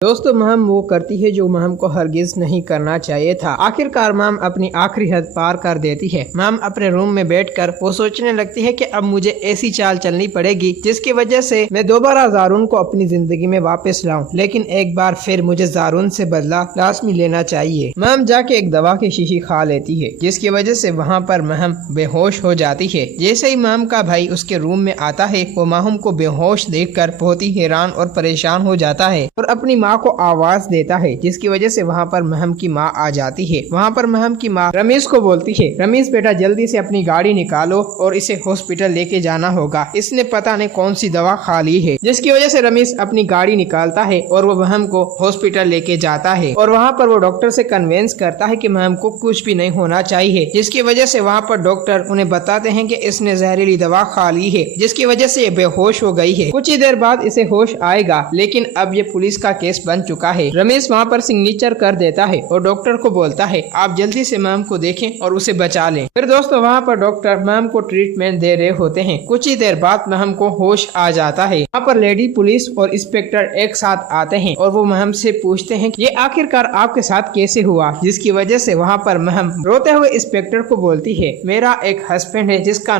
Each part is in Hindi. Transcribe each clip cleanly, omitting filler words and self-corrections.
दोस्तों महम वो करती है जो महम को हरगिज नहीं करना चाहिए था। आखिरकार महम अपनी आखिरी हद पार कर देती है। महम अपने रूम में बैठकर वो सोचने लगती है कि अब मुझे ऐसी चाल चलनी पड़ेगी जिसकी वजह से मैं दोबारा जारून को अपनी जिंदगी में वापस लाऊं, लेकिन एक बार फिर मुझे जारून से बदला लाजमी लेना चाहिए। महम जाके एक दवा की शीशी खा लेती है जिसकी वजह से वहाँ पर महम बेहोश हो जाती है। जैसे ही महम का भाई उसके रूम में आता है वो महम को बेहोश देखकर बहुत ही हैरान और परेशान हो जाता है और अपनी माँ को आवाज देता है, जिसकी वजह से वहाँ पर महम की माँ आ जाती है। वहाँ पर महम की माँ रमीज को बोलती है, रमीज बेटा जल्दी से अपनी गाड़ी निकालो और इसे हॉस्पिटल लेके जाना होगा, इसने पता नहीं कौन सी दवा खा ली है। जिसकी वजह से रमीज अपनी गाड़ी निकालता है और वो महम को हॉस्पिटल लेके जाता है और वहाँ पर वो डॉक्टर से कन्विंस करता है कि महम को कुछ भी नहीं होना चाहिए। जिसकी वजह से वहाँ पर डॉक्टर उन्हें बताते हैं कि इसने जहरीली दवा खा ली है, जिसकी वजह से ये बेहोश हो गई है। कुछ ही देर बाद इसे होश आएगा, लेकिन अब ये पुलिस का केस बन चुका है। रमेश वहाँ पर सिग्नेचर कर देता है और डॉक्टर को बोलता है आप जल्दी से मैम को देखें और उसे बचा लें। फिर दोस्तों वहाँ पर डॉक्टर मैम को ट्रीटमेंट दे रहे होते हैं। कुछ ही देर बाद मैम को होश आ जाता है। वहाँ पर लेडी पुलिस और इंस्पेक्टर एक साथ आते हैं और वो मैम से पूछते हैं कि ये आखिरकार आपके साथ कैसे हुआ। जिसकी वजह से वहाँ पर मैम रोते हुए इंस्पेक्टर को बोलती है मेरा एक हस्बैंड है जिसका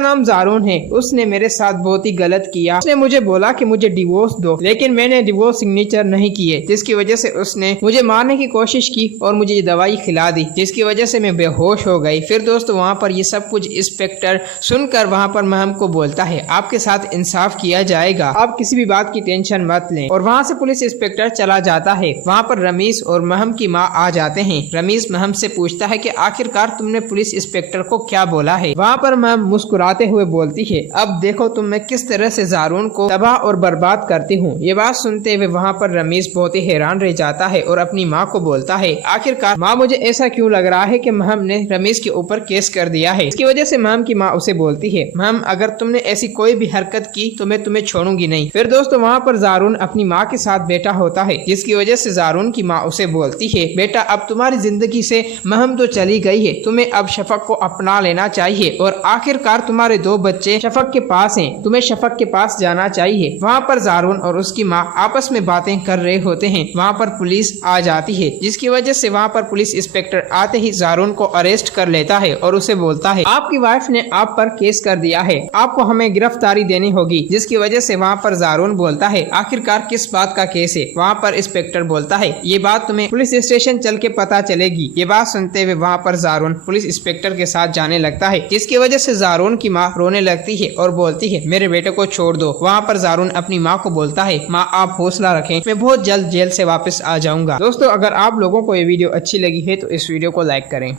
नाम जारून है, उसने मेरे साथ बहुत ही गलत किया। उसने मुझे बोला कि मुझे डिवोर्स दो, लेकिन मैंने डिवोर्स सिग्नेचर नहीं किए, जिसकी वजह से उसने मुझे मारने की कोशिश की और मुझे ये दवाई खिला दी, जिसकी वजह से मैं बेहोश हो गई। फिर दोस्तों वहाँ पर ये सब कुछ इंस्पेक्टर सुनकर वहाँ पर महम को बोलता है आपके साथ इंसाफ किया जाएगा, आप किसी भी बात की टेंशन मत लें। और वहाँ से पुलिस इंस्पेक्टर चला जाता है। वहाँ पर रमीज और महम की माँ आ जाते हैं। रमीज महम से पूछता है कि आखिरकार तुमने पुलिस इंस्पेक्टर को क्या बोला है। वहाँ पर महम मुस्कुराते हुए बोलती है अब देखो तुम मैं किस तरह से जारून को तबाह और बर्बाद करती हूँ। ये बात सुनते हुए वहाँ पर रमीज बहुत ही हैरान रह जाता है और अपनी माँ को बोलता है आखिरकार माँ मुझे ऐसा क्यों लग रहा है कि महम ने रमीज के ऊपर केस कर दिया है। इसकी वजह से महम की माँ उसे बोलती है महम अगर तुमने ऐसी कोई भी हरकत की तो मैं तुम्हें छोड़ूंगी नहीं। फिर दोस्तों वहाँ पर जारून अपनी माँ के साथ बैठा होता है, जिसकी वजह से जारून की माँ उसे बोलती है बेटा अब तुम्हारी जिंदगी से महम तो चली गई है, तुम्हें अब शफक को अपना लेना चाहिए और आखिरकार तुम्हारे 2 बच्चे शफक के पास हैं, तुम्हें शफक के पास जाना चाहिए। वहाँ पर जारून और उसकी माँ आपस में बातें कर रहे होते हैं। वहाँ पर पुलिस आ जाती है, जिसकी वजह से वहाँ पर पुलिस इंस्पेक्टर आते ही जारून को अरेस्ट कर लेता है और उसे बोलता है आपकी वाइफ ने आप पर केस कर दिया है, आपको हमें गिरफ्तारी देनी होगी। जिसकी वजह से वहाँ पर जारून बोलता है आखिरकार किस बात का केस है। वहाँ पर इंस्पेक्टर बोलता है ये बात तुम्हें पुलिस स्टेशन चल के पता चलेगी। ये बात सुनते हुए वहाँ पर जारून पुलिस इंस्पेक्टर के साथ जाने लगता है, जिसकी वजह से जारून की माँ रोने लगती है और बोलती है मेरे बेटे को छोड़ दो। वहाँ पर जारून अपनी माँ को बोलता है माँ आप हौसला रखें, मैं बहुत जल्द जेल से वापस आ जाऊंगा। दोस्तों अगर आप लोगों को ये वीडियो अच्छी लगी है तो इस वीडियो को लाइक करें।